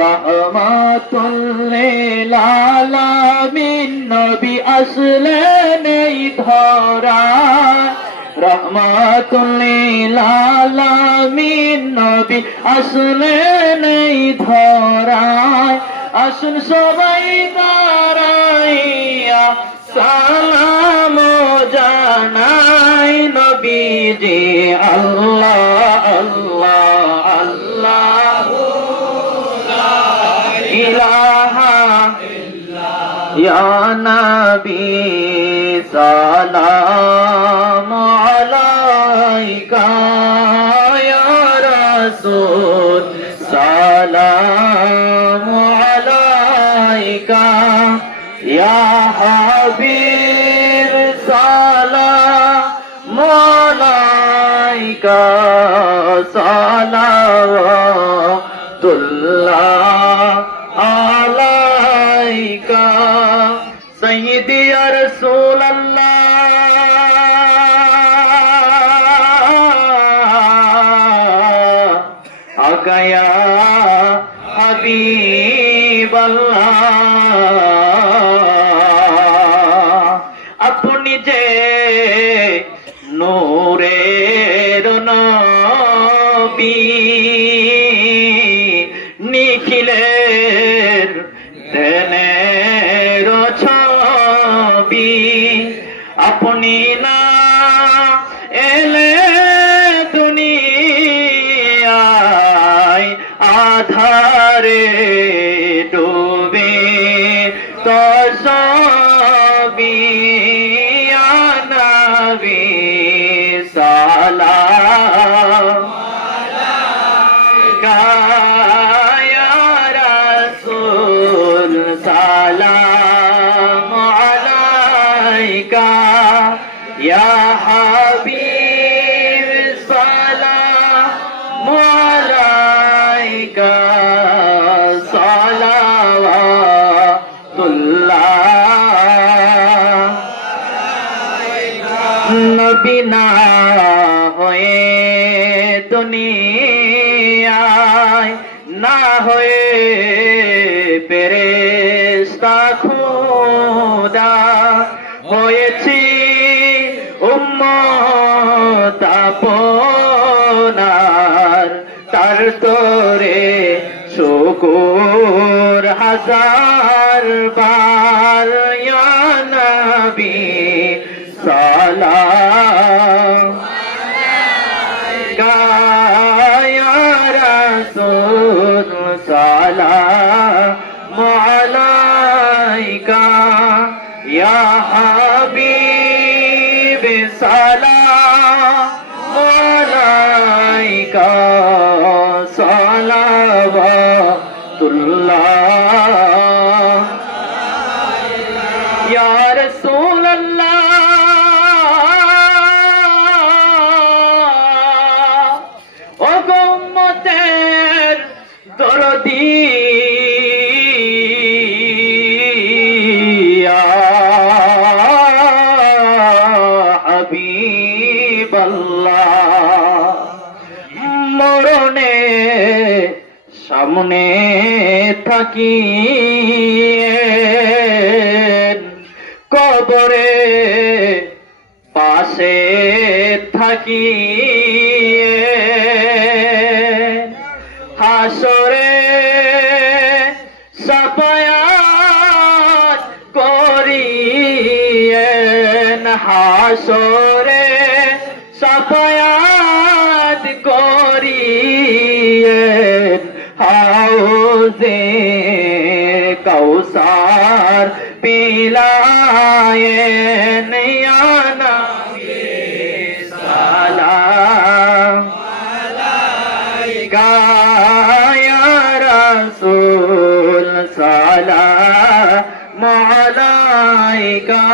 রহমাতুল লিল আলামিন নবী আসলেন এই ধরায় রহমাতুল লিল আলামিন নবী আসলেন এই ধরায় আসুন সবাই দাঁড়াইয়া সালাম জানাই নবীজি আল্লাহ আল্লাহ আল্লাহ লা ইলাহা ইয়া নবী সালাম আলাইকা ইয়া রাসূল সালাম আলাইকা ইয়া হাবিব সালাম আলাইকা সালাওয়াতুল্লাহ আলাইকা সাইয়্যিদি ইয়া রাসূলুল্লাহ আকা ইয়া হাবিবাল্লাহ আপনি যে নূরের নবী নিখিলের দেনের ছবি আপনি না এলে দুনিয়ায় আধারে ডুবে তো সবই নবী সালাম আলাইকা ইয়া রাসূল সালাম আলাইকা ইয়া হাবিব সালাম আলাইকা সালাওয়াতুল্লাহ নবী না হয়ে দুনিয়ায় না হয়ে ফেরেশতা খোদা হয়েছি উম্মত আপনার তার তোরে শুকর হাজার বার ইয়া নবী সালাম আলাইকা ইয়া রাসূল সালাম আলাইকা ইয়া হাবিব সালাম আলাইকা সালাওয়াতুল্লাহ ইয়া রাসূলুল্লাহ দরদি হাবিবাল্লাহ মরণে সামনে থাকি কবরে পাশে থাকি হাসরে সাফায়াত করিয়েন হাসরে সাফায়াত করিয়েন হাউজে কৌসার পিলায়েন ইয়া নবী সালাম আলাইকা সালাম আলাইকা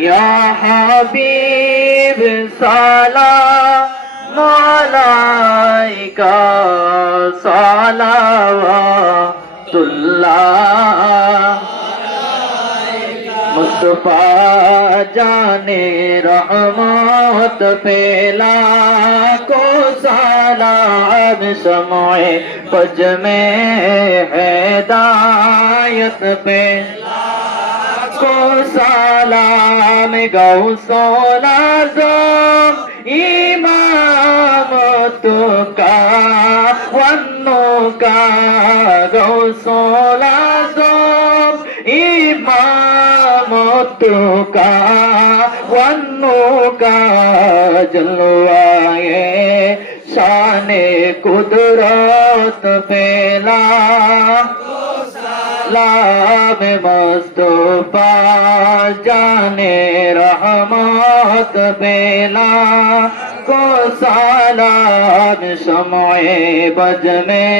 ইয়া হাবিব সালাম আলাইকা সালাওয়াতুল্লাহ मुस्तफा जाने रहमत फैला को सलाम शमए पज में हिदायत पे को सलाम गौसुल आज़म इमाम तुका वन्नो का गौसुल आज़म इमाम तुका वन्नो का जलवाए शाने कुदरत फैला सलाम मुस्तफा जाने रहमत फैला को सलाम शमए बज में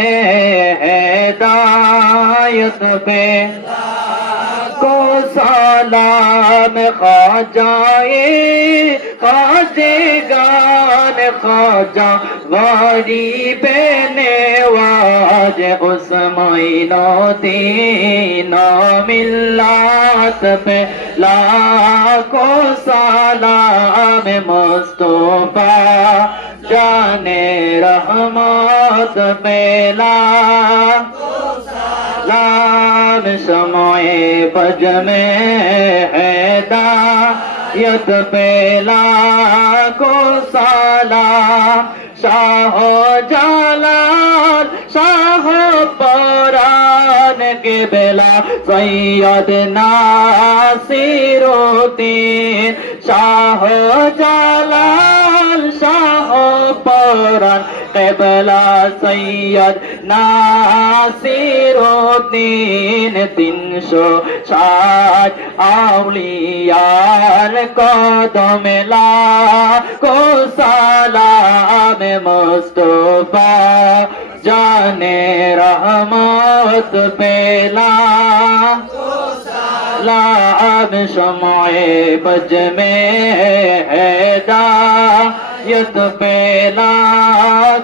हिदायत पे को सलाम ख्वाजाए ख्वाजेगान ख्वाजा वारी बेने वाज उस महीनो दीनो मिल्लात पे लाखो सलाम मुस्तफा जाने रहमत पेला सलाम शमए बज में हिदायत पेला को सलाम शाह जलाल शाह परान के बेला सैयद नासिरुद्दीन शाह जलाल शाह परान केबला सैयद नासिरुद्दीन 360 आउलियार कदम लाखो सलाम मुस्तफा जाने रहमत पेला सलाम शमए बज में हिदायत पेला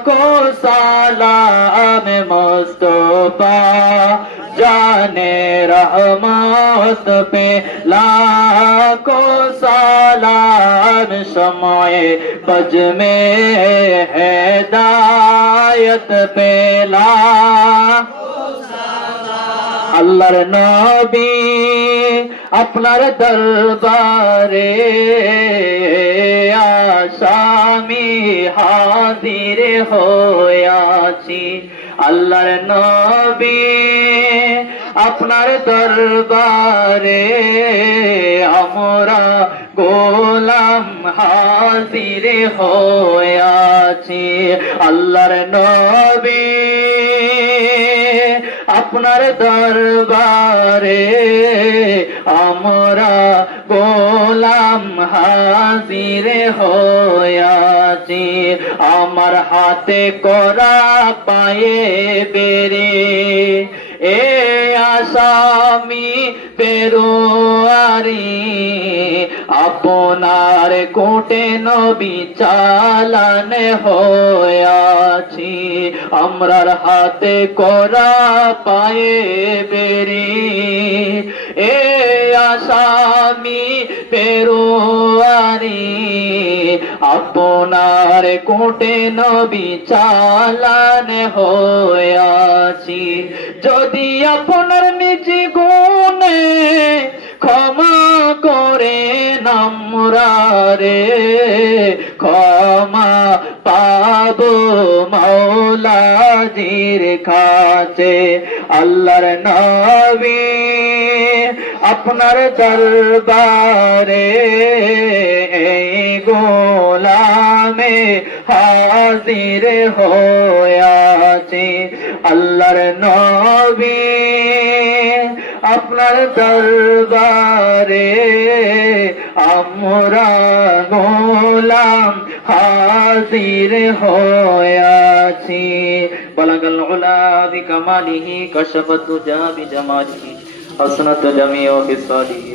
को सलाम मुस्तफा जाने रहमत पे लाखो सलाम शमए बज में हिदायत पेला আল্লাহর নবী আপনার দরবারে আসামি হাজির হইয়াছি আল্লাহর নবী আপনার দরবারে আমরা গোলাম হাজির হইয়াছি আল্লাহর নবী আপনার দরবারে আমরা গোলাম হাজির হইয়াছি আমার হাতে করা পায়ে বেরে এ আসামি পেরোয়ারি আপনার কোটে নবী চালান হইয়াছি আমরার হাতে করা পায়ে বেরি এ আসামি পেরোয়ারি আপনার কোটে নবী চালান হইয়াছি যদি আপনার নিজ গুণে ক্ষমা করে নম্রারে ক্ষমা পাবো মাওলাজির কাছে আল্লাহর নবী আপনার দরবারে গোলামে হাজির হইয়াছি আল্লাহর নবী আপনার দরবারে আমরা গোলাম হাজির হইয়াছি বালাগাল উলা বিকামালিহি কাশাফাত দুজা বিজামালিহি হাসনাত জামিউ ফিসালিহি